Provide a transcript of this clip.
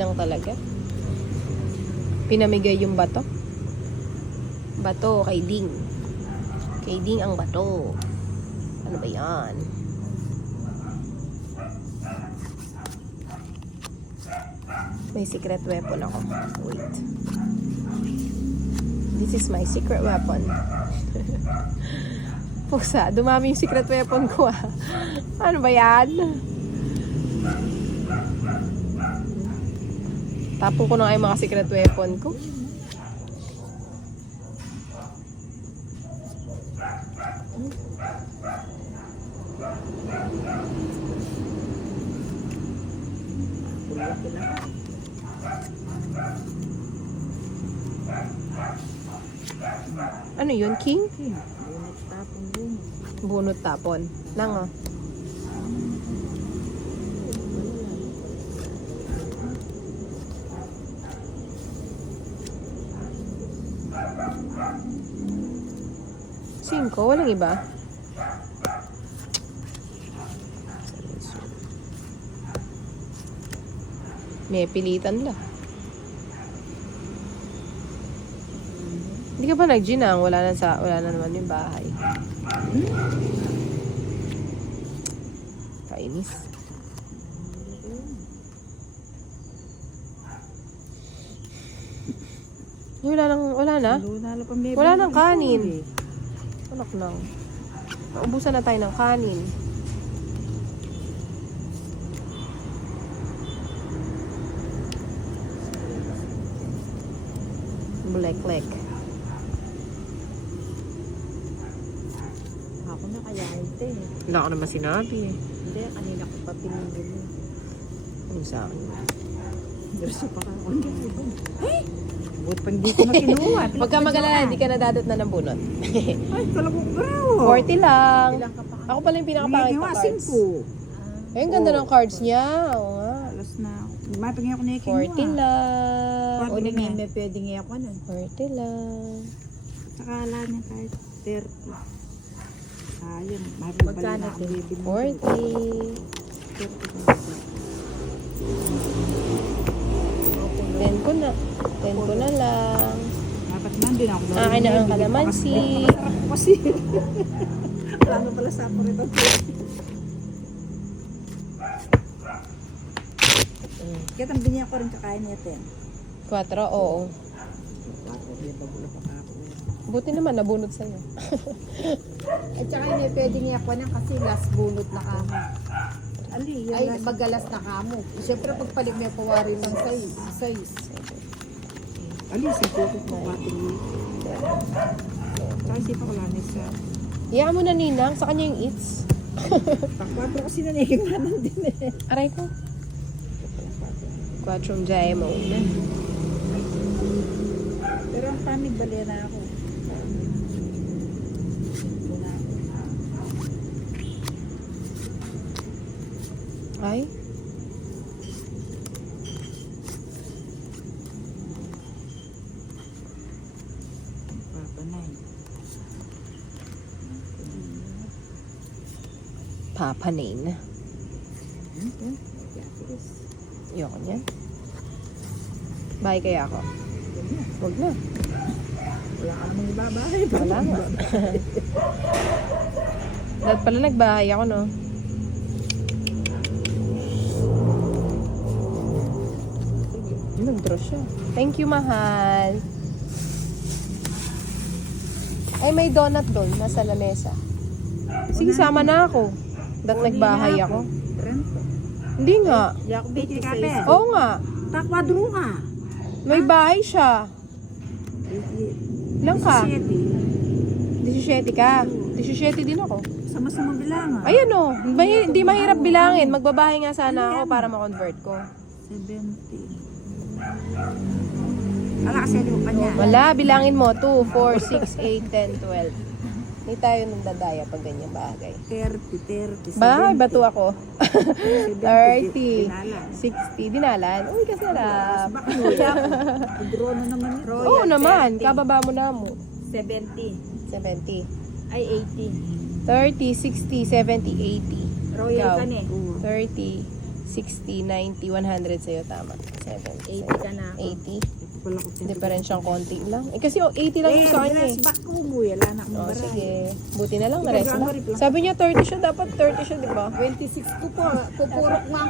Ninang talaga. Pinamigay yung bato. Bato kay Ding. Kay Ding ang bato. Ano ba yan? May secret weapon ako. Wait. This is my secret weapon. Pusa, dumami yung secret weapon ko ah. Ano ba yan? Tapon ko na nga yung mga secret weapon ko. Ano yun, King? Bunot tapon din. Bunot tapon. Lang oh. Cinco, walang iba. May pilitan lang. Hindi ka ba nag-ginang? Wala na naman yung bahay. Kainis. Wala na? Wala nang kanin. Anak lang. Naubusan na tayo ng kanin. Black. Ako na kaya ito eh. Wala ko naman sinabi eh. Hindi, kanina ko pa pinigil mo. Ano sa akin? Dirso pa ka ako. Ay! Buti pa hindi ko na kinuha. Huwag ka mag-alala, hindi ka nadadot na ng bunot. Ay, talagang graw. 40 lang. Ilang ka pa? Ako pala yung pinakapangit na cards. ko. Ay, ang ganda ng cards niya. Oo nga. Alas na. Mapagin ako na yung kinuha. 40 lang. Paano Uli na nga. may pwedeng ngayon ko nun? 40 lang. Saka ala niya kahit 30. Ayun, mapagpala Magkano na ako to? bibili. 40. 10 ko na. 10 ko na lang. Dapat nandun ako. Akin na ang kalamansi. Masarap ko kasi. Wala na pala sa ako rito. Kaya tambin niya ako rin kakain natin. 4, oo. Buti naman, nabunot sa'yo. At saka hindi pwede niya ako na kasi last bunot na kamo. Ali, yan Ay, last. magalas na kamo. Siyempre pagpalit may pawari ng size. Ali, si Coco ko pating niya. Saka isipa ko lang sa Iyaan mo na, Ninang. Sa kanya yung eats. takwadro kasi nanikimanan din eh. Aray ko. 4 diamond. Pero ang panig bali na ako. Ay. Papanay. Papanin. Ayoko niyan. Bahay kaya ako. Huwag na. Wala ka namang ibabahay. Wala nga. Dahil pala nagbahay ako, no? Nag-draw siya. Thank you, mahal. Ay, may donut doon. Nasa lamesa. Sige, sama na ako. Dahil nagbahay ako. Trento. Hindi nga. Di ako biki kape. Oo nga. Takwadro ka. May bahay siya. Ilang ka? 17 ka. 17 din ako. Sama-sama bilangan. Ayan o. Hindi mahirap bilangin. Magbabahay nga sana ako para ma-convert ko. 70. Wala kasi di mo pa niya. Wala, bilangin mo. 2, 4, 6, 8, 10, 12. Hindi tayo nang dadaya pag ganyan bagay. 30. Bahay, bato ako. 30, Dinalan. 60, dinalan. Uy, kasarap. Baka nuya ko. Pagro na naman yun. Oo naman, kababa mo na mo. 70. 70. Ay, 80. 30, 60, 70, 80. Royal Ikaw. ka ni. 30, 60, 90, 100 sa'yo. Tama. 70, 80 ka na ako. 80. Ito pala ko Diferensyang konti lang. Eh, kasi 80 lang yung sa kanya eh. back ko mo, wala na akong Oh, baray. sige. Buti na lang, Ikaw, na-rest gaano na. rin pala? Sabi niya 30 siya, dapat 30 siya, di ba? 26 ko po, pupurok nga